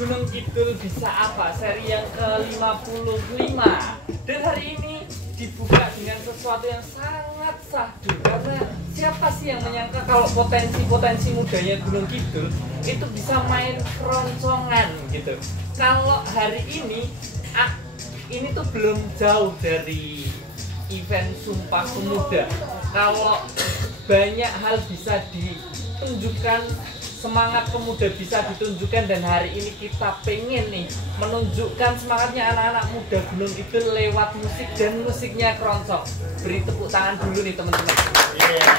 Gunung Kidul Bisa Apa seri yang ke-55. Dan hari ini dibuka dengan sesuatu yang sangat syahdu, karena siapa sih yang menyangka kalau potensi mudanya Gunung Kidul itu bisa main keroncongan gitu. Kalau hari ini tuh belum jauh dari event Sumpah Pemuda. Kalau banyak hal bisa ditunjukkan, semangat pemuda bisa ditunjukkan, dan hari ini kita pengen nih menunjukkan semangatnya anak-anak muda Gunung Kidul lewat musik, dan musiknya keroncong. Beri tepuk tangan dulu nih teman-teman.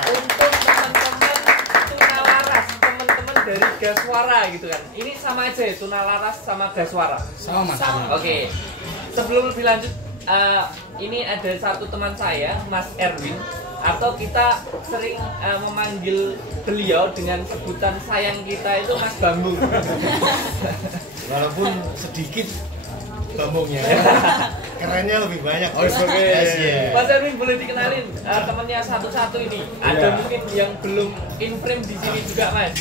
Untuk teman-teman Tunalaras, teman-teman dari Gaswara gitu kan. Ini sama aja ya, Tunalaras sama Gaswara. Sama. Oke. Sebelum lebih lanjut, ini ada satu teman saya, Mas Erwin, atau kita sering memanggil beliau dengan sebutan sayang kita itu Mas Bambung. Walaupun sedikit bambungnya, kerennya lebih banyak. Oh, oke. Mas Erwin boleh dikenalin temannya satu-satu ini. Ada mungkin yang belum in frame di sini juga, Mas.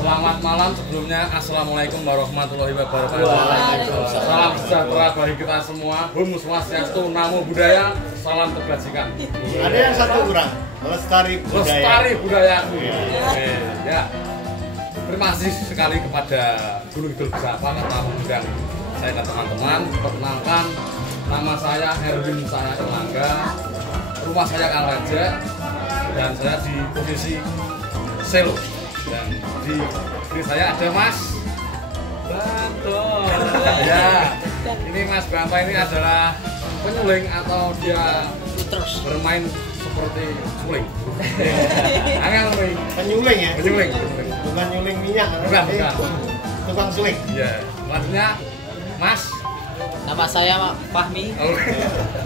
Selamat malam sebelumnya. Assalamualaikum warahmatullahi wabarakatuh. Salam sejahtera bagi kita semua. Om Swastiastu, Namo Buddhaya, salam kebajikan. Ada yang satu kurang, lestari budaya. Lestari budaya. Ya. Terima kasih sekali kepada Gunung Kidul Bisa Apa telah mengundang saya dan teman-teman. Perkenalkan, nama saya Erwin saya Erlangga, rumah saya Kang Raja, dan saya di posisi selo. Dan di sini saya ada Mas Banto. Ya, ini Mas Banto ini adalah penyuling atau dia terus bermain seperti suling. Penyuling ya? Penyuling. Bukan nyuling minyak, bukan. Tukang suling. Ya, selanjutnya Mas. Nama saya Fahmi.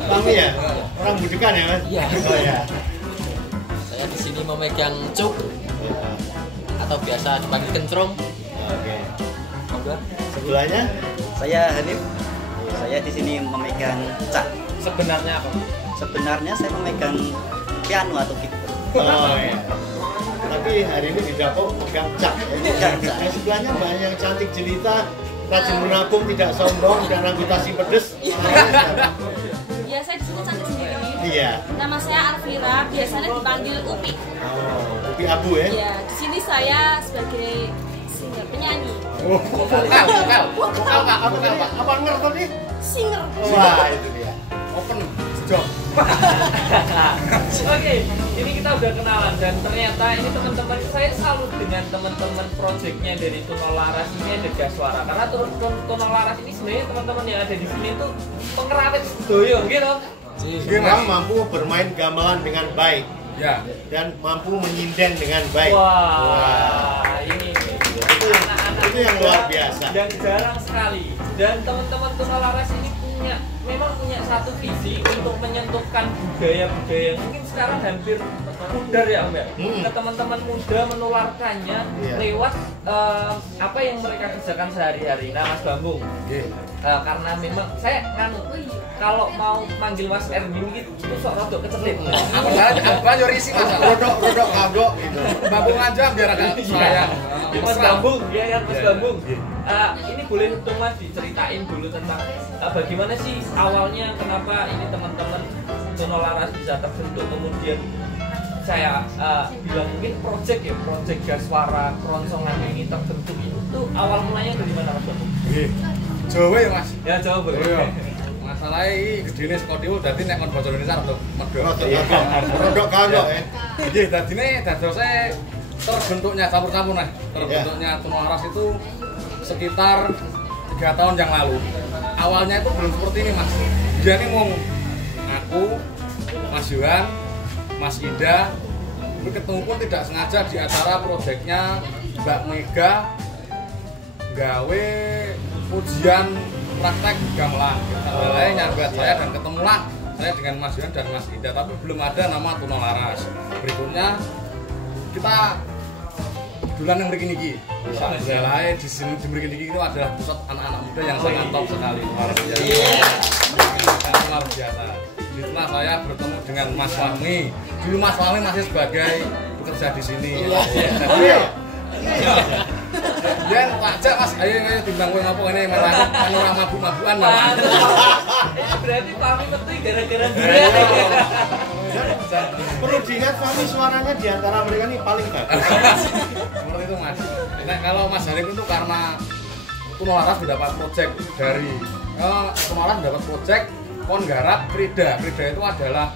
Fahmi ya? Orang Budukan ya, Mas? Iya. Oh ya. Saya di sini memegang cuk atau biasa dipanggil kencrom. Oke. Sebelahnya saya Hanif. Saya di sini memegang cak. Sebenarnya apa? Sebenarnya saya memegang piano atau keyboard. Oh iya. Tapi hari ini di dapur pegang cak. Yang sebelahnya banyak yang cantik jelita, rajin menabung, tidak sombong, dan anggota si pedes. Ya, saya di sini cantik sendiri. Iya. Nama saya Alvira, biasanya dipanggil Upi. Oh, Upi Abu ya? Ya, di sini saya sebagai singer, penyanyi. Oh, vokal. Apa ngerti nih? Singer. Wah, itu dia. Open job. Oke, ini kita udah kenalan, dan ternyata ini teman-teman saya salut dengan teman-teman projectnya dari Tunalaras ini, ada Gaswara, karena Tunalaras ini sebenarnya teman-teman yang ada di sini tuh pengerawat sedoyo gitu. Orang mampu bermain gamelan dengan baik, Ya. dan mampu menyinden dengan baik. Wah, ini itu yang luar biasa. yang jarang sekali. Dan teman-teman Tunalaras ini memang punya satu visi untuk menyentuhkan budaya-budaya yang mungkin sekarang hampir pudar ya Om ya. Ke teman-teman muda menularkannya lewat apa yang mereka kerjakan sehari-hari. Nah Mas Bambung, karena memang saya kan kalau mau manggil Mas Erwin gitu sok rodok kecelit. Apa nyurisi Mas? Rodok kagok gitu. Bambung aja biar agak sayang. Mas Bambung, ya Mas Bambung. Ini boleh dong Mas diceritain dulu tentang bagaimana sih awalnya kenapa ini teman-teman Tunolaras bisa terbentuk, kemudian saya bilang mungkin project Gaswara Keroncongan ini terbentuk itu awal mulanya dari mana Mas Bambung? Jawa ya Mas. Ya Jawa boleh. Masalahnya ini gedene saka Tiwul dadi nek kon basa Indonesia rodok medhot. Rodok kagok ya. Nggih, dadine dadose terbentuknya campur-campur nah. Terbentuknya Tunolaras itu sekitar 3 tahun yang lalu. Awalnya itu belum seperti ini Mas. Dia ini mau aku, Mas Yohan, Mas Ida, ketemu pun tidak sengaja di acara proyeknya Mbak Mega gawe ujian praktek gamelan. Mulai nyambat saya dan ketemulah saya dengan Mas Yohan dan Mas Ida, tapi belum ada nama Tunolaras. Berikutnya kita bulan yang begini iki. Mulai di sini di begini itu adalah pusat anak-anak muda yang sangat top sekali. Luar biasa. Luar biasa. Disitulah saya bertemu dengan Mas Fahmi. Dulu Mas Fahmi masih sebagai bekerja di sini. Ya, aja Mas, ayo timbang kowe ngopo ngene ora mabuk-mabukan Mas. Berarti Fahmi mesti gara-gara Perlu diingat Fahmi suaranya di antara mereka ini paling bagus. Seperti itu Mas. Nah, kalau Mas Harim itu karena Tunolaras mendapat proyek dari Tunolaras mendapat proyek Ponggarap Krida. Krida itu adalah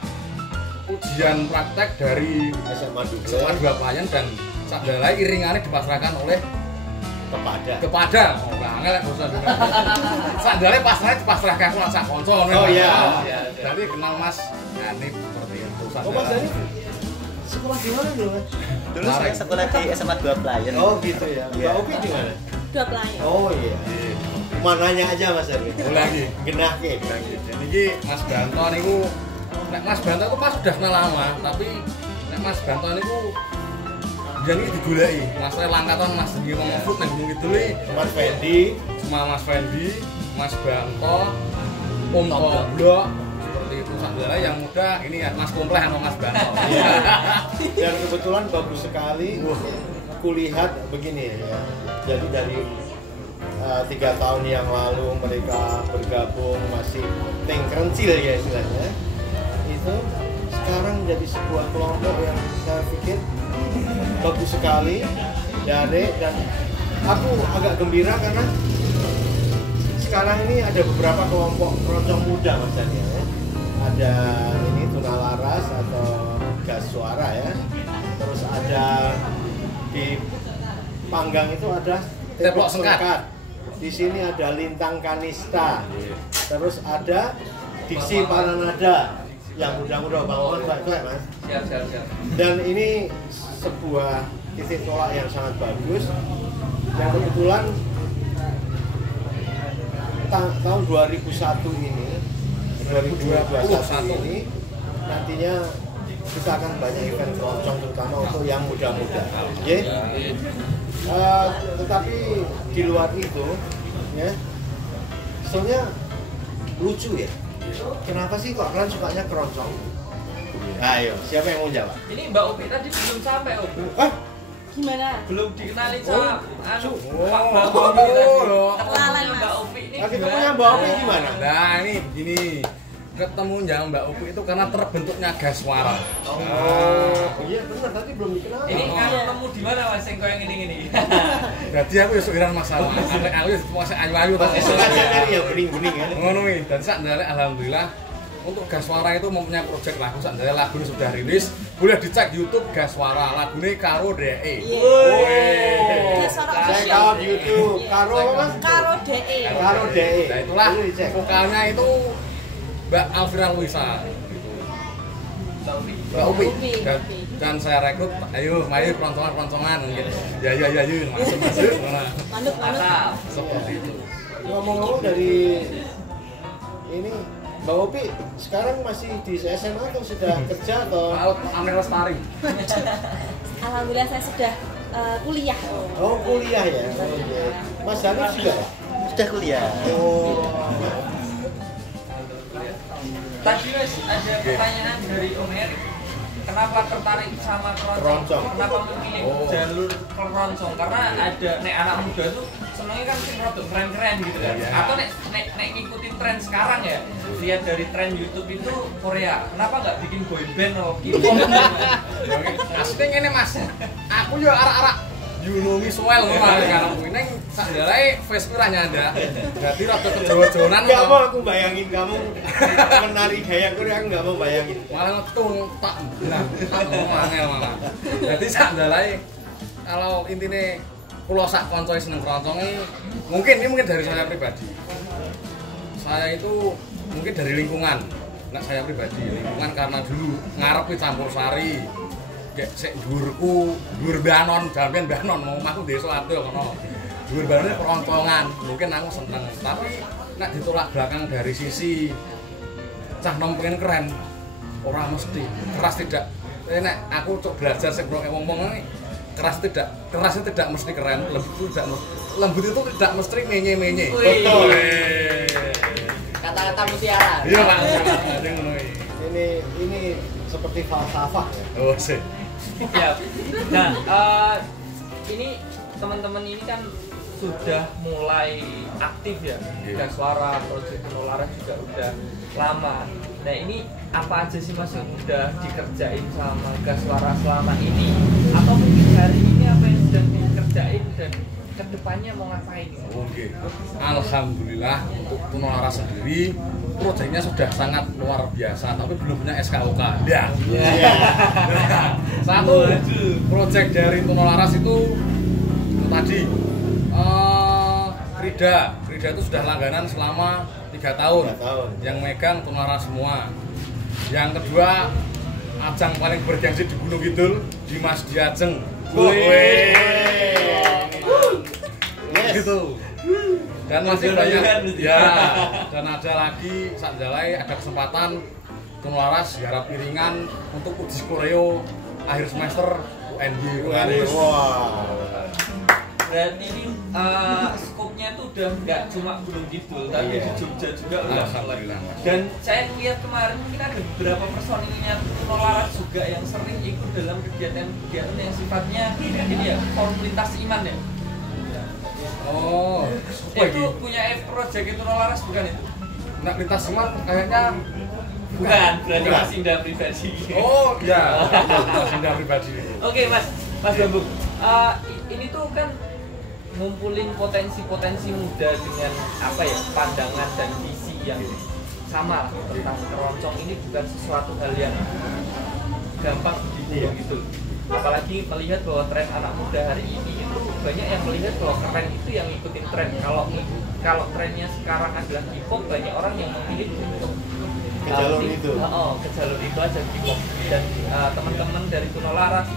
ujian praktek dari SMA 2 Pelayan dan sadalai iringannya dipasrahkan oleh kepada angel basa Indonesia. Sadalai pasrahnya dipasrahkan aku sak kanca ngono. Oh iya. Jadi kenal Mas Hanif seperti itu. Oh Mas Hanif sekolah di mana dulu Mas? Dulu saya sekolah di SMA 2 Pelayan. Oh gitu ya. Mbak Opi di mana? 2 Pelayan. Oh iya. Mananya aja Mas Hanif. Lagi. Genahke. Jadi Mas Banto niku nek Mas Banto itu pas sudah kenal lama, tapi nek Mas Banto niku jadi digoleki. Masalah langkatan Mas Ngi Mahfud nang Gunung Kidul Mas Fendi, cuma Mas Fendi, Mas Banto, Om Toblok seperti itu saudara yang muda ini ya Mas Kompleh atau Mas Banto. Dan kebetulan bagus sekali kulihat begini ya. Jadi dari 3 tahun yang lalu mereka bergabung masih tengkerencil ya istilahnya. Itu sekarang jadi sebuah kelompok yang saya pikir bagus sekali dan aku agak gembira karena sekarang ini ada beberapa kelompok keroncong muda Mas Daniel ya. Ada ini Tunolaras atau Gaswara ya. Terus ada di Panggang itu ada Teplok Sengkat. Di sini ada Lintang Kanista. Terus ada Diksi Paranada yang muda-muda bangun baik Mas. Siap. Dan ini sebuah titik tolak yang sangat bagus. Yang kebetulan tahun 2001 ini 2021 ini nantinya kita akan banyak event keroncong terutama untuk yang muda-muda. Tetapi di luar itu ya soalnya lucu ya. Kenapa sih kok kalian sukanya keroncong? Ayo, siapa yang mau jawab? Ini Mbak Upi tadi belum sampai Om. Gimana? Belum dikenali sama Pak Oh, Mbak Upi tadi. Kenalan, Mas. Mbak Upi ini Lagi gimana? temunya Mbak Opi gimana? Nah ini begini, ketemunya Mbak Upi itu karena terbentuknya Gaswara. Oh, iya benar tadi belum dikenal. Ini kan nemu di mana Mas yang koyo ngene-ngene. Jadi aku ya sekiran masalah. Anak aku ya masih ayu-ayu tadi. Sengaja dari ya bening-bening ya. Ngono nih, dan saat dari alhamdulillah untuk Gaswara itu mempunyai proyek lagu saat dari lagu sudah rilis, boleh dicek di YouTube Gaswara lagunya Karo DE. Saya tahu di YouTube. Karo Mas? Karo DE. Karo DE. Nah itulah Boleh dicek. vokalnya itu Mbak Alvira Luisa. Mbak Upi. Dan saya rekrut, ayo peroncongan gitu. Ya, masuk. Manut. Seperti itu. Ngomong-ngomong dari Ini Mbak Opi sekarang masih di SMA atau sudah kerja atau? Amir Lestari. Alhamdulillah saya sudah kuliah. Oh kuliah ya. Oke. Mas Hanif juga ya? Sudah kuliah. Oh. Tadi Mas ada pertanyaan dari Om Erik. Kenapa tertarik sama Keroncong. Kenapa memilih jalur keroncong? Karena ada nek anak muda tuh senengnya kan sing rada keren-keren gitu kan. Iya. Atau nek ngikutin tren sekarang ya. Lihat dari tren YouTube itu Korea. Kenapa nggak bikin boy band atau K-pop? Aslinya ngene Mas. Aku yo arak-arak you know me so well kemarin karena aku ini sak dalai face ora nyanda. Dadi rada kejawa-jawanan. Enggak mau aku bayangin kamu menari gaya Korea, aku enggak mau bayangin. Malah ngetung tak benar. Tak angel malah. Dadi sak dalai kalau intine kula sak kanca seneng keronconge mungkin dari saya pribadi. Saya itu mungkin dari lingkungan. Nek saya pribadi lingkungan karena dulu ngarepe campur sari. Kayak sik dhuwur banon, jamben banon mau omahku desa ado kono. Dhuwur banone keroncongan, mungkin aku seneng. Tapi nek ditolak belakang dari sisi cah nom pengen keren, ora mesti. Keras tidak. Nek aku cok belajar sik ngomong ini keras itu tidak mesti keren, lembut itu tidak mesti menye-menye. Betul. Kata-kata mutiara. Iya Pak, ada ngono iki. Ini seperti falsafah ya. Oh, sih. Ya. Nah, ini teman-teman ini kan sudah mulai aktif ya. Gas Suara, Project Penularan juga udah lama. Nah, ini apa aja sih Mas yang udah dikerjain sama Gas Suara selama ini? Atau mungkin hari ini apa yang sedang dikerjain dan kedepannya mau ngapain? Oke. Alhamdulillah untuk Tunolaras sendiri proyeknya sudah sangat luar biasa, tapi belum punya SKUK. Ya. Satu proyek dari Tunolaras itu tadi Krida itu sudah langganan selama 3 tahun. 3 tahun. Yang megang Tunolaras semua. Yang kedua ajang paling bergengsi di Gunung Kidul, Dimas Diajeng. Gitu. Dan masih banyak ya, dan ada lagi saat jalai ada kesempatan Tunolaras garap piringan untuk uji koreo akhir semester UNY. Wah. Berarti ini skopnya tuh udah nggak cuma Gunung Kidul, tapi di Jogja juga udah. Alhamdulillah. Dan saya lihat kemarin mungkin ada beberapa personilnya Tunolaras juga yang sering ikut dalam kegiatan-kegiatan yang sifatnya ini ya, forum lintas iman ya. Oh, Itu punya project itu Tunolaras bukan itu? nak lintas semua kayaknya Bukan, berarti Mas Indah pribadi. oh ya, Indah pribadi. Oke Mas Bambung, ini tuh kan ngumpulin potensi-potensi muda dengan apa ya, pandangan dan visi yang sama tentang keroncong. Ini bukan sesuatu hal yang gampang dibuat gitu. Apalagi melihat bahwa tren anak muda hari ini itu banyak yang melihat bahwa keren itu yang ngikutin tren. Kalau trennya sekarang adalah K-pop, banyak orang yang memilih untuk Ke jalur itu. Ke jalur itu aja K-pop. Dan teman-teman dari Tunolaras,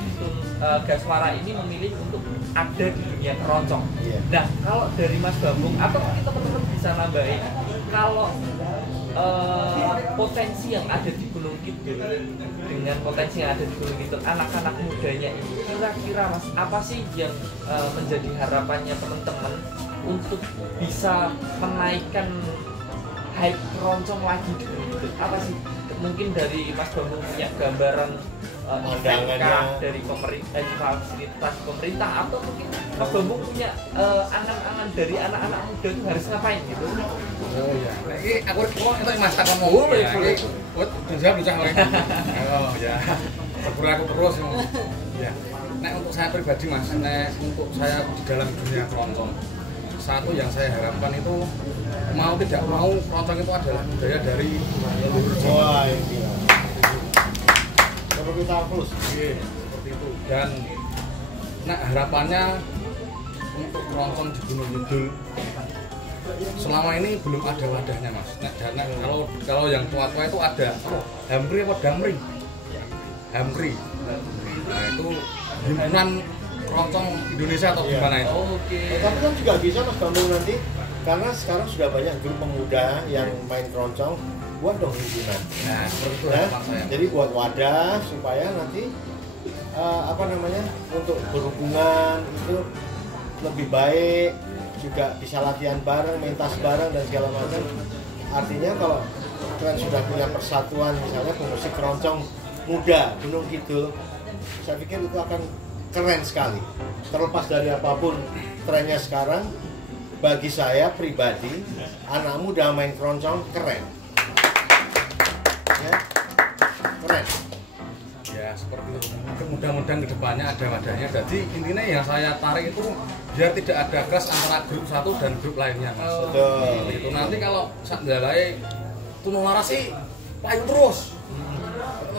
Gas Suara ini memilih untuk ada di dunia keroncong. Iya. Nah, kalau dari Mas Bambung atau mungkin teman-teman bisa nambahin, kalau potensi yang ada di Gunung Kidul dengan potensi yang ada di Gunung Kidul, anak-anak mudanya ini kira-kira Mas apa sih yang menjadi harapannya teman-teman untuk bisa menaikkan hype keroncong lagi di Gunung Kidul? Apa sih? Mungkin dari Mas Bambung punya gambaran Pandangannya dari pemerintah, fasilitas pemerintah, atau mungkin Mas Bambung punya angan-angan dari anak-anak muda itu harus ngapain gitu? Oh ya, ini aku mau itu Mas tak ngomong ya. Ini jawab bisa ngomong. Oh ya, sepuluh aku terus ya. Nek untuk saya pribadi Mas, nek untuk saya di dalam dunia keroncong, satu yang saya harapkan itu mau tidak mau keroncong itu adalah budaya dari leluhur Jawa. Wah, ini. Perlu kita plus. Seperti itu. Dan nek harapannya untuk keroncong di Gunung Kidul selama ini belum ada wadahnya Mas. Nek kalau yang tua-tua itu ada Hamri apa Damri? Hamri. Nah itu himpunan keroncong Indonesia atau gimana itu? Oke. Tapi kan juga bisa Mas Bambung nanti Karena sekarang sudah banyak grup pemuda yang main keroncong, buat dong himpunan. Nah, seperti itu Ya, harapan saya. jadi buat wadah supaya nanti untuk berhubungan itu lebih baik, juga bisa latihan bareng, mentas bareng dan segala macam. Artinya kalau kalian sudah punya persatuan, misalnya pemusik keroncong muda Gunung Kidul, saya pikir itu akan keren sekali. Terlepas dari apapun trennya sekarang, bagi saya pribadi, anak muda main keroncong keren. Ya, keren. Ya seperti itu. Mudah-mudahan kedepannya ada wadahnya. Jadi intinya yang saya tarik itu biar tidak ada clash antara grup satu dan grup lainnya, Mas. Betul. Itu nanti kalau sak ndalai tuno larasi payu terus.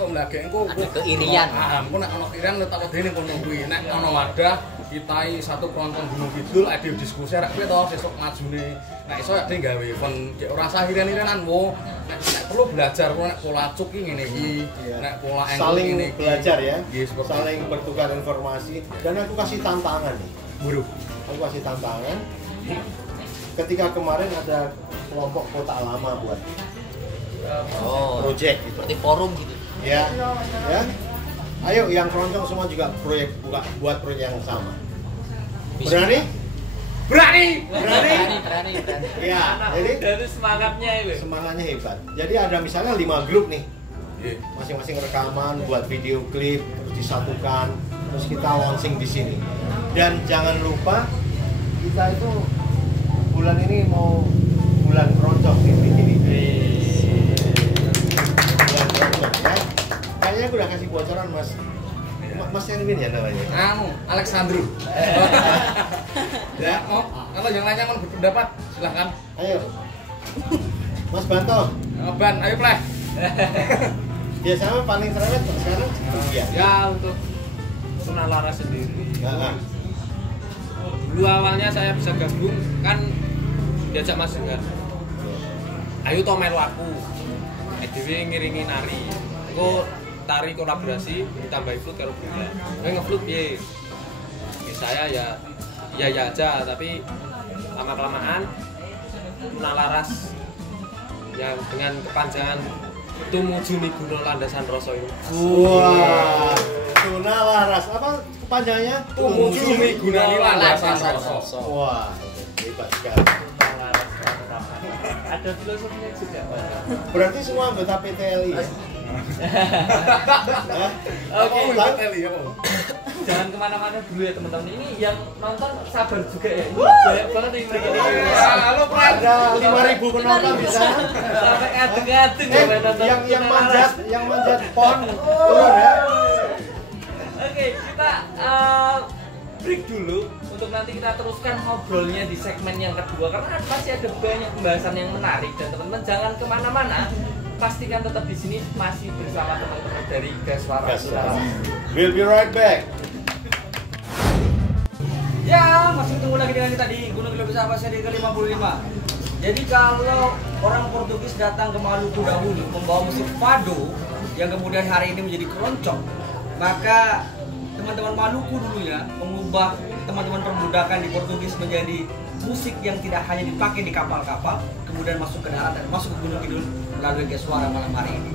Lagi engko Ada keirian. Engko nek ana keirian tak wedene kono kuwi. Nek ana wadah kitai satu keroncong Gunung Kidul ade diskusi arek piye to sesuk majune. Nek iso ade gawe event gek ora usah iren-irenan wo. Nek perlu belajar nek pola cuk iki ngene iki. Nek pola Saling ngene iki. belajar ya, Iya, seperti saling bertukar informasi. Dan aku kasih tantangan nih. Buru. Aku kasih tantangan. Ketika kemarin ada kelompok kota lama buat Oh, project gitu. seperti forum gitu. Ya, ya. Ayo yang keroncong semua juga buat proyek yang sama. Berani? Berani? Berani? Berani. Ya, Anak jadi muda itu semangatnya itu. semangatnya hebat. Jadi ada misalnya 5 grup nih, Iya. masing-masing rekaman, buat video klip, terus disatukan, terus kita launching di sini. Dan jangan lupa kita itu bulan ini mau bulan keroncong nih di sini. Bulan keroncong ya. Kayaknya aku udah kasih bocoran Mas. Mas Erwin ya namanya. Alexandru. Ya, kalau yang lainnya mau berpendapat silahkan. Ayo. Mas Banto. Ban, ayo pleh. Biasanya paling cerewet sekarang iya. Ya untuk Tuna Laras sendiri. Nah, Dulu awalnya saya bisa gabung kan diajak Mas Dengar. Ayo to melu aku. EDW ngiringi nari. Engko tari kolaborasi ditambah flute karo bunda. Kowe ngeflute piye? Ya saya ya aja tapi lama kelamaan Tuna Laras yang dengan kepanjangan tumuju Niguno Landasan Rasa itu. wah. Tuna Laras apa kepanjangannya? Tumuju Migunani Landasan Rasa. Wah, hebat sekali. Ada filosofinya juga. Berarti semua anggota PTLI ya? Oke, ya, jangan kemana-mana dulu ya teman-teman. Ini yang nonton sabar juga ya. Banyak banget yang mereka ini. Halo, Pran. Ada 5.000 penonton di sana. Sampai ngadeng-ngadeng ya nonton. Yang manjat pon turun ya. Oke, kita break dulu untuk nanti kita teruskan ngobrolnya di segmen yang kedua karena masih ada banyak pembahasan yang menarik dan teman-teman jangan kemana-mana. Pastikan tetap di sini masih bersama teman-teman dari Gaswara. We'll be right back. Ya, masih ketemu lagi dengan kita di Gunung Kidul Bersama seri ke-55. Jadi kalau orang Portugis datang ke Maluku dahulu membawa musik fado yang kemudian hari ini menjadi keroncong, maka teman-teman Maluku dulunya mengubah teman-teman perbudakan di Portugis menjadi musik yang tidak hanya dipakai di kapal-kapal, kemudian masuk ke darat dan masuk ke Gunung Kidul melalui Gaswara malam hari ini.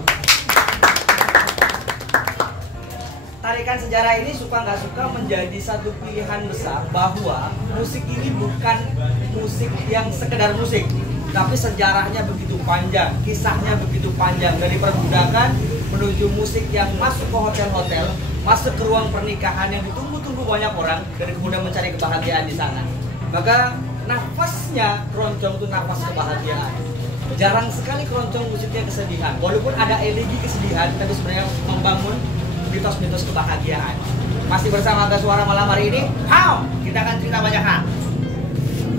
Tarikan sejarah ini suka nggak suka menjadi satu pilihan besar bahwa musik ini bukan musik yang sekedar musik, tapi sejarahnya begitu panjang, kisahnya begitu panjang dari perbudakan menuju musik yang masuk ke hotel-hotel, masuk ke ruang pernikahan yang ditunggu-tunggu banyak orang dan kemudian mencari kebahagiaan di sana. Maka nafasnya keroncong itu nafas kebahagiaan. Jarang sekali keroncong musiknya kesedihan. Walaupun ada elegi kesedihan, tapi sebenarnya membangun mitos-mitos kebahagiaan. Masih bersama Gaswara malam hari ini. Kita akan cerita banyak hal.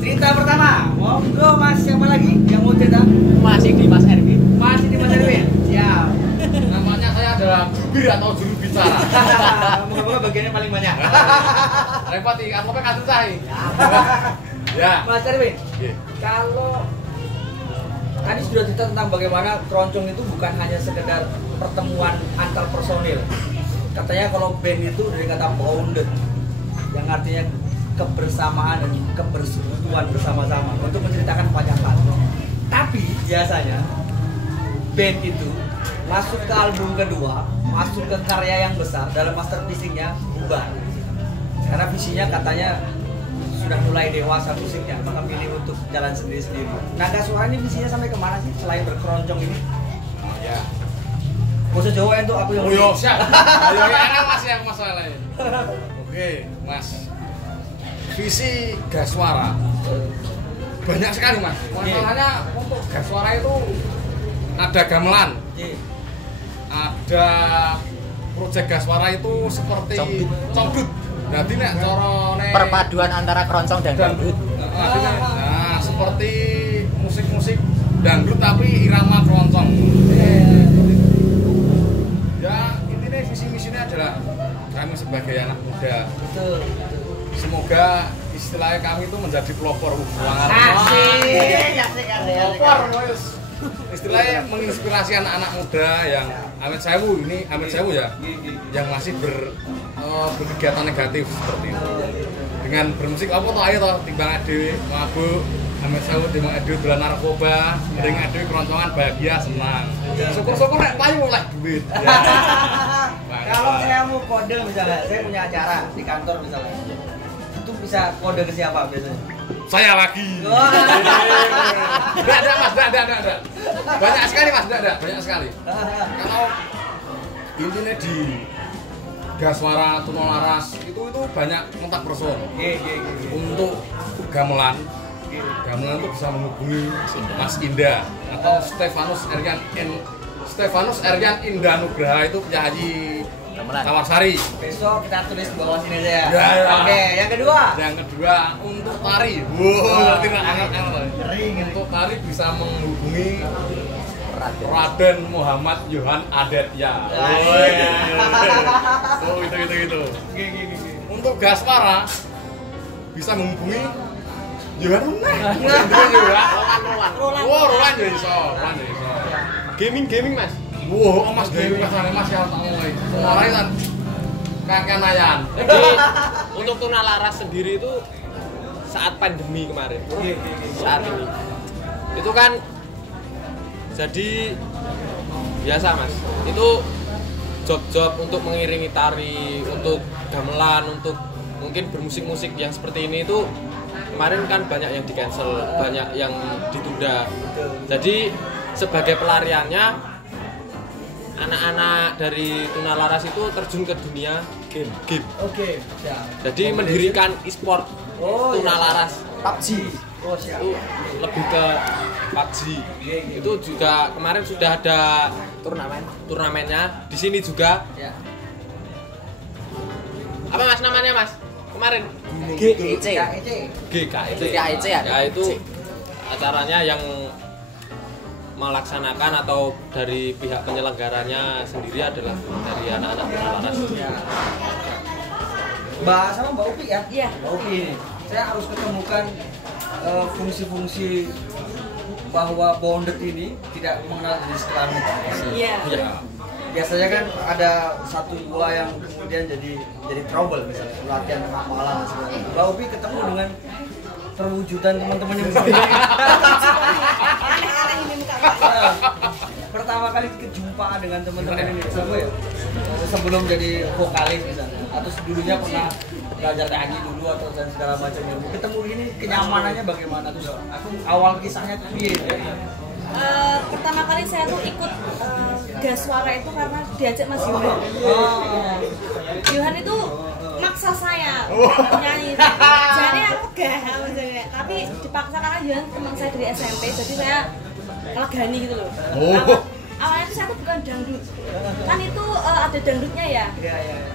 Cerita pertama, monggo Mas, siapa lagi yang mau cerita? Masih di Mas Erwin. Masih di Mas Erwin. Siap. Namanya saya adalah jubir atau juru bicara. Moga-moga bagiannya paling banyak. Repot nih, aku pengen kasih saya. Ya. Mas Erwin, Iya. kalau tadi sudah cerita tentang bagaimana keroncong itu bukan hanya sekedar pertemuan antar personil. Katanya kalau band itu dari kata bounded, yang artinya kebersamaan dan kebersekutuan bersama-sama untuk menceritakan banyak hal. Tapi biasanya band itu masuk ke album kedua, masuk ke karya yang besar dalam masterpiece-nya bubar. Karena visinya katanya sudah mulai dewasa musiknya, maka pilih untuk jalan sendiri-sendiri. Naga Suara ini visinya sampai kemana sih selain berkeroncong ini? Ya. Bosnya Jawa itu aku yang Oh iya, siap. Ayo enak Mas yang masalahnya. Oke, Mas. Visi Gas Suara banyak sekali Mas. Masalahnya untuk Gas Suara itu ada gamelan, ada proyek Gas Suara itu seperti congdut. Jadi nek carane Perpaduan antara keroncong dan dangdut. Nah, seperti musik-musik dangdut tapi irama keroncong. Ya, intinya visi misinya adalah kami sebagai anak muda. Betul. Semoga istilahnya kami itu menjadi pelopor uang. Pelopor, wes. Istilahnya menginspirasi anak-anak muda yang Amit Sewu ini, Amit Sewu ya, yang masih berkegiatan negatif seperti itu. Dengan bermusik apa toh ayo toh timbang adewe mabuk, Amit Sewu timbang adewe dolan narkoba, dengan adewe keroncongan bahagia senang. Syukur-syukur nek payu oleh duit. Kalau saya mau kode misalnya, saya punya acara di kantor misalnya, itu bisa kode ke siapa biasanya? Saya lagi. Enggak ada Mas, enggak ada. Banyak sekali Mas, enggak ada, banyak sekali. Kalau intinya di Gas Suara Tuno Laras itu banyak kontak person. Untuk gamelan itu bisa menghubungi Mas Indah atau Stefanus Eryan Indah Nugraha itu penyanyi Kawarsari. Besok kita tulis di bawah sini aja ya. Ya. Oke, yang kedua. Yang kedua untuk tari. Tidak angkat-angkat. Untuk tari bisa menghubungi Raden Muhammad Yohan Adetya. Itu. Untuk Gas Suara bisa menghubungi Yohan Roland iso. Gaming Mas. Wah, Mas Dewi kasane Mas ya tak mulai. Suaranya kan kakek nayan. Jadi untuk Tuna Laras sendiri itu saat pandemi kemarin. Saat ini. Itu kan jadi biasa Mas. Itu job-job untuk mengiringi tari, untuk gamelan, untuk mungkin bermusik-musik yang seperti ini itu kemarin kan banyak yang di-cancel, banyak yang ditunda. Jadi sebagai pelariannya anak-anak dari Tuna Laras itu terjun ke dunia game. Oke. Jadi mendirikan e-sport Tuna Laras. PUBG. Oh, siap. Itu lebih ke PUBG. Itu juga kemarin sudah ada turnamennya di sini juga. Ya. Apa Mas namanya Mas? Kemarin GEC. GKEC ya. Ya itu acaranya yang melaksanakan atau dari pihak penyelenggaranya sendiri adalah dari anak-anak Tuna Laras. Mbak sama Mbak Upi ya? Iya. Mbak Upi ini, saya harus ketemukan fungsi-fungsi bahwa Bounded ini tidak mengenal jenis kelamin. Iya. Biasanya kan ada satu dua yang kemudian jadi trouble misalnya latihan tengah malam dan sebagainya. Mbak Upi ketemu dengan perwujudan teman-temannya Aneh-aneh ini muka. Pertama kali berjumpa dengan teman-teman ini sebelum jadi vokalis misalnya atau sebelumnya pernah belajar nyanyi dulu atau dan segala macamnya. Ketemu ini kenyamanannya bagaimana tuh? Aku awal kisahnya tuh piye? Pertama kali saya tuh ikut Gas Suara itu karena diajak Mas Yohan. Yohan itu maksa saya nyanyi. Jadi aku gak maksudnya. Tapi dipaksa karena Yohan teman saya dari SMP, jadi saya kelegani gitu loh. Awalnya itu saya tuh bukan dangdut. Kan itu ada dangdutnya ya.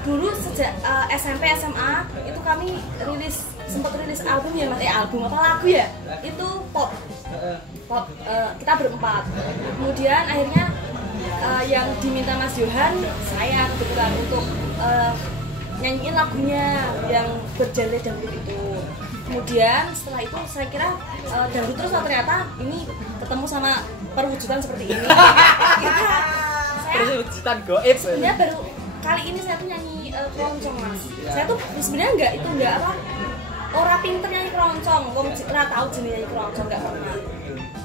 Dulu sejak SMP SMA itu kami sempat rilis album ya Mas, album apa lagu ya? Itu pop. Kita berempat. Kemudian akhirnya yang diminta Mas Yohan saya kebetulan untuk nyanyiin lagunya yang bergenre dangdut itu. Kemudian setelah itu saya kira dangdut terus, ternyata ini ketemu sama perwujudan seperti ini. Perwujudan goib. Sebenarnya baru kali ini saya tuh nyanyi keroncong Mas. Saya tuh sebenarnya enggak apa ora pinter nyanyi keroncong, wong ora tau jenenge nyanyi keroncong gak pernah.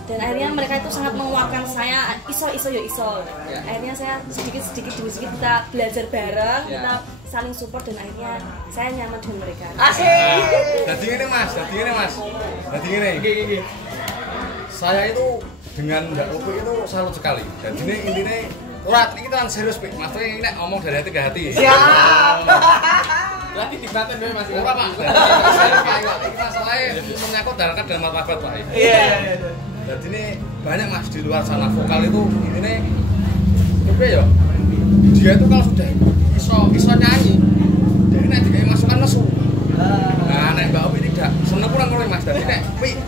Dan akhirnya mereka itu sangat menguatkan saya, iso ya iso. Akhirnya saya sedikit kita belajar bareng, kita saling support dan akhirnya saya nyaman dengan mereka. Asik. Jadi ini mas. Saya itu dengan Mbak Upi itu salut sekali. Dan ini intinya, ini kita kan serius, Pik. Mas ini ngomong dari hati ke hati. Siap. Berarti dibatin deh Mas. Enggak, Pak. Ini masalahnya menyangkut dalam martabat, Pak. Iya. Jadi ini banyak mas di luar sana vokal itu ini ya dia itu kalau sudah iso nyanyi jadi nek dikai masukan nesu. Nah nek Mbak Opi tidak seneng kurang mas. Jadi nek wi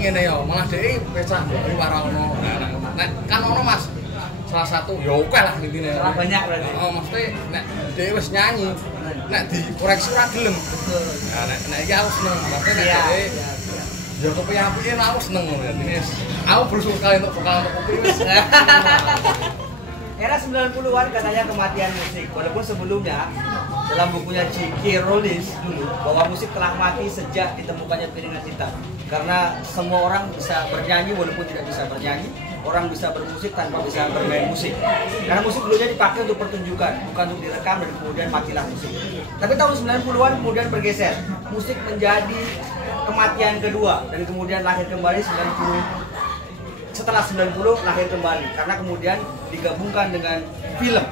ngene ya malah dhek pecah wi ora ono. Nek kan ono mas salah satu ya oke lah intine. Salah banyak berarti. Oh mesti nek dhek wis nyanyi nek dikoreksi ora gelem. Nah nek iki aku seneng maksudnya nek dhek ya kepiye-piye aku seneng ini. Aku bersyukur sekali untuk vokal untuk Upi wis. Era 90-an katanya kematian musik. Walaupun sebelumnya dalam bukunya J.K. Rowling dulu bahwa musik telah mati sejak ditemukannya piringan hitam. Karena semua orang bisa bernyanyi walaupun tidak bisa bernyanyi. Orang bisa bermusik tanpa bisa bermain musik. Karena musik dulunya dipakai untuk pertunjukan, bukan untuk direkam dan kemudian matilah musik. Tapi tahun 90-an kemudian bergeser. Musik menjadi kematian kedua dan kemudian lahir kembali 90. Setelah 90 lahir kembali karena kemudian digabungkan dengan film.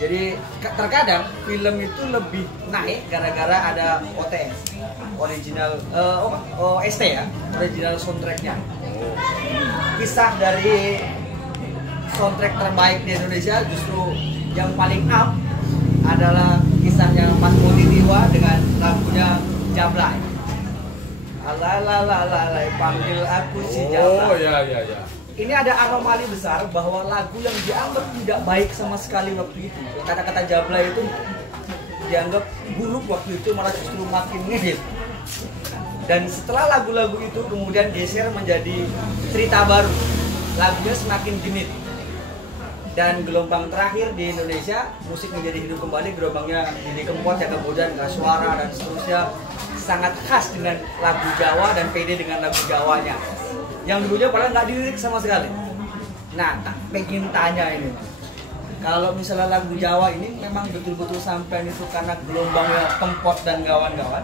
Jadi terkadang film itu lebih naik gara-gara ada OTS, original OST ya, original soundtracknya. Kisah dari soundtrack terbaik di Indonesia justru yang paling up adalah kisahnya Mas Budi Tiwa dengan lagunya Jablay. Alalalalalai panggil aku si Jablay. Oh ya. Ini ada anomali besar bahwa lagu yang dianggap tidak baik sama sekali waktu itu, kata-kata Jablay itu dianggap buruk waktu itu malah justru makin ngehit. Dan setelah lagu-lagu itu kemudian geser menjadi cerita baru, lagunya semakin genit. Dan gelombang terakhir di Indonesia musik menjadi hidup kembali, gelombangnya Didi Kempot yang kemudian gak suara dan seterusnya, sangat khas dengan lagu Jawa dan pede dengan lagu Jawanya yang dulunya padahal nggak dilirik sama sekali. Nah, pengen tanya ini, kalau misalnya lagu Jawa ini memang betul-betul sampai itu karena gelombangnya Kempot dan kawan-kawan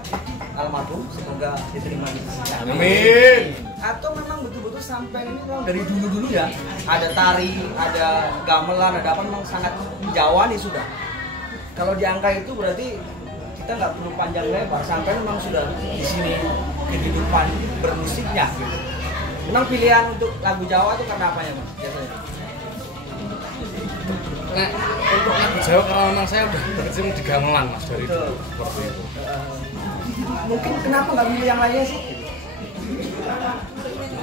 almarhum, semoga diterima di sisi. Amin. Atau memang betul-betul sampai ini memang dari dulu-dulu ya, ada tari, ada gamelan, ada apa, memang sangat Jawa nih sudah. Kalau di angka itu berarti kita nggak perlu panjang lebar, sampai memang sudah di sini kehidupan bermusiknya gitu. Memang pilihan untuk lagu Jawa itu karena apa ya Mas? Biasanya? Nah, untuk lagu Jawa karena memang saya udah berkecimpung di gamelan mas dari dulu seperti itu. Mungkin kenapa nggak milih yang lainnya sih?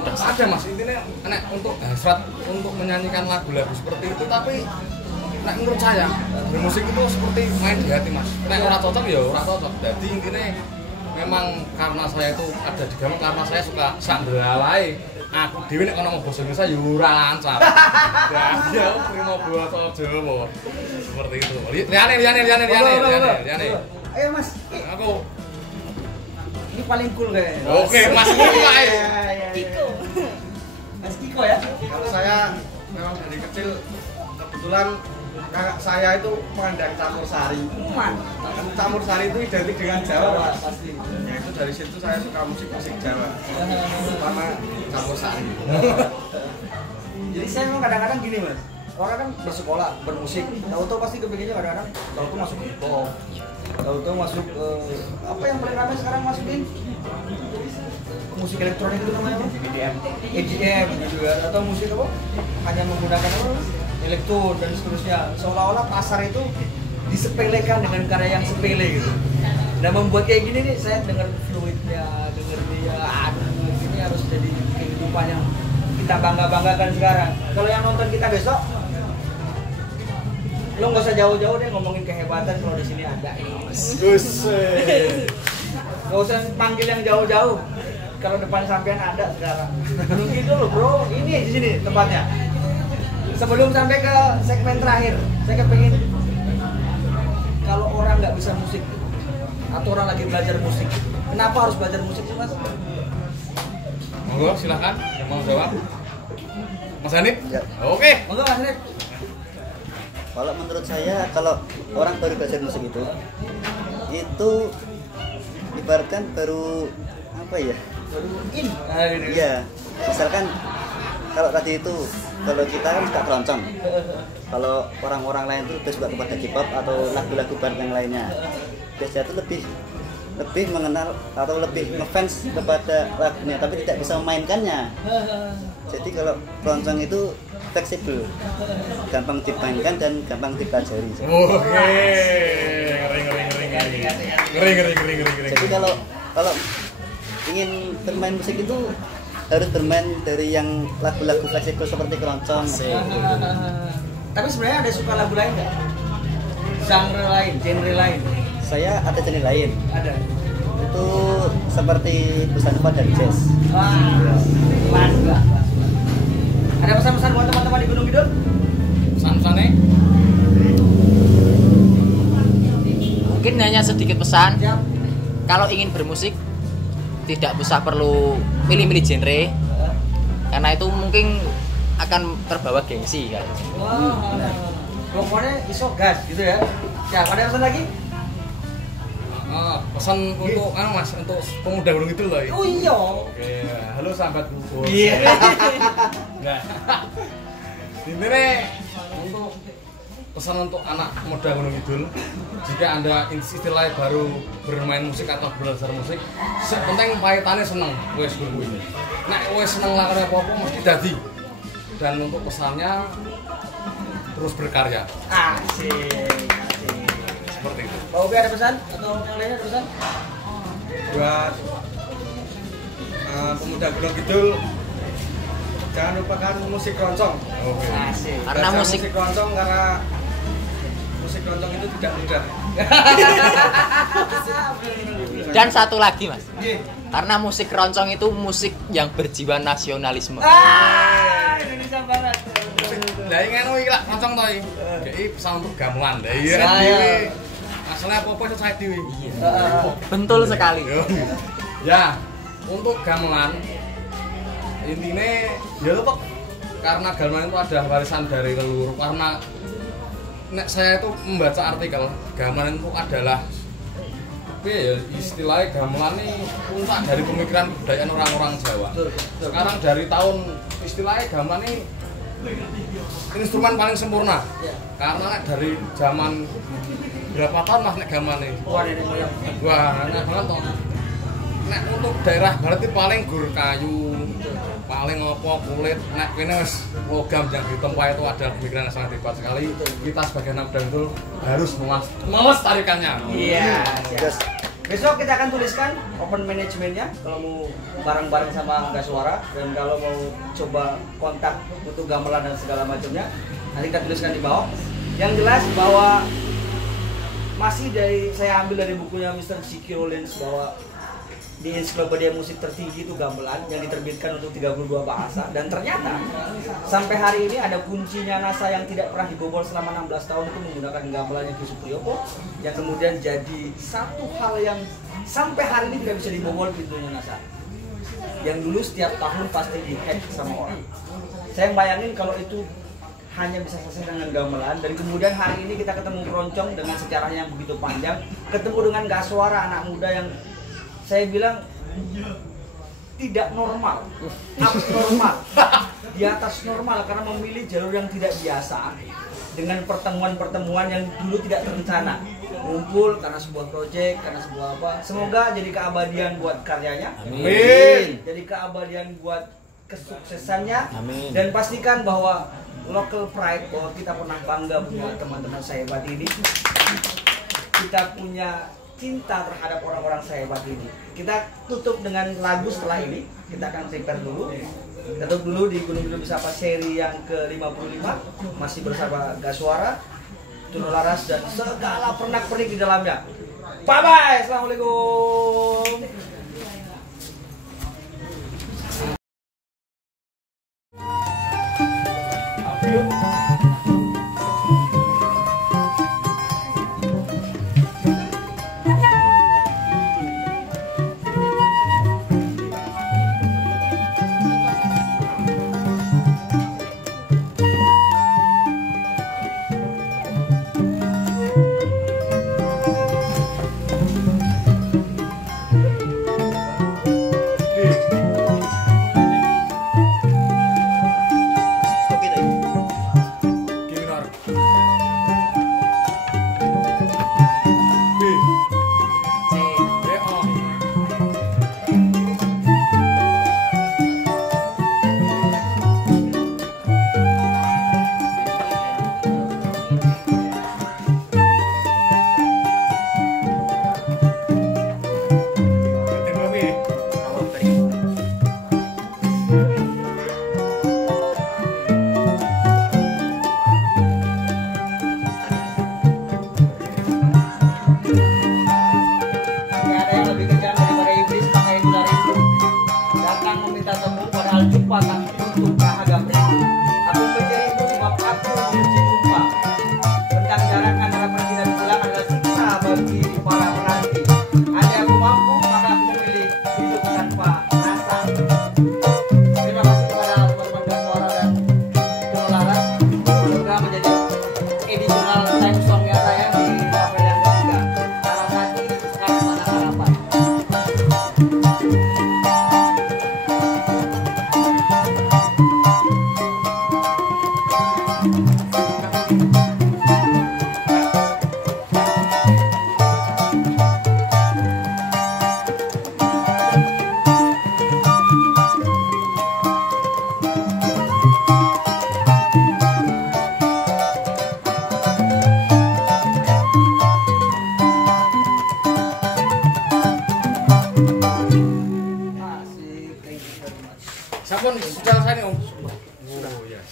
Ada mas, intinya untuk hasrat untuk menyanyikan lagu-lagu seperti itu, tapi menurut saya bermusik itu seperti main di hati mas. Orang cocok ya orang cocok. Jadi intinya memang karena saya itu ada di gamelan, karena saya suka sandelalai. Aku dewi nek ono basa Indonesia yo ora lancar. Jadi aku terima bahasa Jawa. Seperti itu. Liane. Ayo Mas. Aku ini paling cool kayaknya. Oke, Mas cool lah. Kiko. Mas Kiko ya. Kalau saya memang dari kecil kebetulan kakak saya itu pengandang campur sari. Kan campur sari itu identik dengan Jawa pasti. Ya itu dari situ saya suka musik Jawa. Pertama campur sari. Jadi saya memang kadang-kadang gini Mas. Orang kan bersekolah, bermusik, tahu-tahu pasti kepikirnya kadang-kadang tahu-tahu masuk hip hop, tahu-tahu masuk apa yang paling ramai sekarang masukin musik elektronik itu namanya apa? EDM gitu kan, atau musik apa? Hanya menggunakan apa? Elektron dan seterusnya. Seolah-olah pasar itu disepelekan dengan karya yang sepele gitu. Nah membuat kayak gini nih, saya dengar fluidnya, dengar dia, aduh ini harus jadi kehidupan yang kita bangga-banggakan sekarang. Kalau yang nonton kita besok, lo nggak usah jauh-jauh deh ngomongin kehebatan kalau di sini ada. Nggak usah panggil yang jauh-jauh. Kalau depan sampean ada sekarang. Gitu loh bro, ini di sini tempatnya. Sebelum sampai ke segmen terakhir, saya kepengin kalau orang nggak bisa musik atau orang lagi belajar musik, Kenapa harus belajar musik sih, Mas? Monggo silakan yang mau jawab. Mas Hanif? Ya. Oke. Monggo Mas Hanif. Kalau menurut saya, kalau orang baru belajar musik itu ibaratkan baru apa ya? In. Iya, misalkan kalau tadi itu, kalau kita kan suka keroncong. Kalau orang-orang lain itu lebih suka kepada K-pop atau lagu-lagu band yang lainnya. Biasanya itu lebih mengenal atau lebih ngefans kepada lagunya, tapi tidak bisa memainkannya. Jadi kalau keroncong itu fleksibel, gampang dimainkan dan gampang dipelajari. Oke. Ngeri. Jadi kalau ingin bermain musik itu harus bermain dari yang lagu-lagu fleksibel seperti keroncong. Tapi sebenarnya ada suka lagu lain nggak? Genre lain? Saya ada jenis lain. Ada. Itu seperti bossa dan jazz. Wah, kelas. Ada pesan-pesan buat teman-teman di Gunung Kidul? Pesan-pesannya? Mungkin hanya sedikit pesan. Siap. Kalau ingin bermusik tidak usah perlu milih-milih genre, karena itu mungkin akan terbawa gengsi kan. Wah, pokoknya iso gas gitu ya. Siap, ada pesan lagi? Pesan untuk Mas, untuk pemuda Gunung Kidul loh. Oh iya. Oke, halo sahabat bubur. Iya. Nah, intinya untuk pesan untuk anak muda Gunung Kidul, jika Anda istilahnya baru bermain musik atau belajar musik, penting pahitane seneng wes kuwi. Nek wes seneng lakone apa-apa mesti dadi. Dan untuk pesannya terus berkarya. Asik. Seperti itu. Pak Ubi ada pesan atau yang lainnya ada pesan? Buat pemuda Gunung Kidul, jangan lupakan musik keroncong. Oke. Asik. Karena Belajar musik keroncong karena musik keroncong itu tidak mudah. dan satu lagi Mas, Iya. karena musik keroncong itu musik yang berjiwa nasionalisme. Indonesia banget. Lah ingin iki lak keroncong to iki. Iki pesan untuk gamelan. Lah iya. Masalah apa-apa itu saya dewi. Betul sekali. Ya, untuk gamelan intinya ya tetap karena gamelan itu ada warisan dari leluhur. Karena nek saya itu membaca artikel gamelan itu adalah ya istilahnya gamelan ini puncak dari pemikiran kebudayaan orang-orang Jawa. Sekarang dari tahun istilahnya gamelan ini instrumen paling sempurna. Karena dari zaman berapa tahun Mas nek gamelan ini? Wah, nenek moyang. Wah, enak banget toh. Nek untuk daerah barat itu paling gur kayu, paling apa kulit. Nek kene wis logam yang ditempa itu adalah pemikiran yang sangat hebat sekali. Kita sebagai anak muda itu harus melestarikannya. Iya. Besok kita akan tuliskan open manajemennya kalau mau bareng-bareng sama Angga Suara, dan kalau mau coba kontak untuk gamelan dan segala macamnya nanti kita tuliskan di bawah. Yang jelas bahwa masih saya ambil dari bukunya Mr. C.K. Rollins bahwa di ensiklopedia musik tertinggi itu gamelan yang diterbitkan untuk 32 bahasa, dan ternyata sampai hari ini ada kuncinya NASA yang tidak pernah dibobol selama 16 tahun itu menggunakan gamelannya Ki Supriyoto, yang kemudian jadi satu hal yang sampai hari ini tidak bisa dibobol pintunya NASA, yang dulu setiap tahun pasti dihack sama orang. Saya bayangin kalau itu hanya bisa selesai dengan gamelan, dan kemudian hari ini kita ketemu keroncong dengan sejarahnya yang begitu panjang, ketemu dengan Gaswara, anak muda yang saya bilang tidak normal, abnormal, di atas normal karena memilih jalur yang tidak biasa dengan pertemuan-pertemuan yang dulu tidak terencana, ngumpul karena sebuah proyek, karena sebuah apa. Semoga jadi keabadian buat karyanya, Amin. jadi keabadian buat kesuksesannya. Amin. Dan pastikan bahwa local pride, bahwa kita pernah bangga punya teman-teman sehebat ini, kita punya cinta terhadap orang-orang sehebat ini. Kita tutup dengan lagu setelah ini. Kita akan prepare dulu. Tutup dulu di Gunung Kidul Bersapa seri yang ke-55. Masih bersama Gaswara, Tunu Laras, dan segala pernak-pernik di dalamnya. Bye-bye. Assalamualaikum.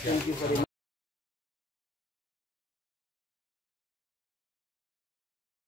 Thank you very much.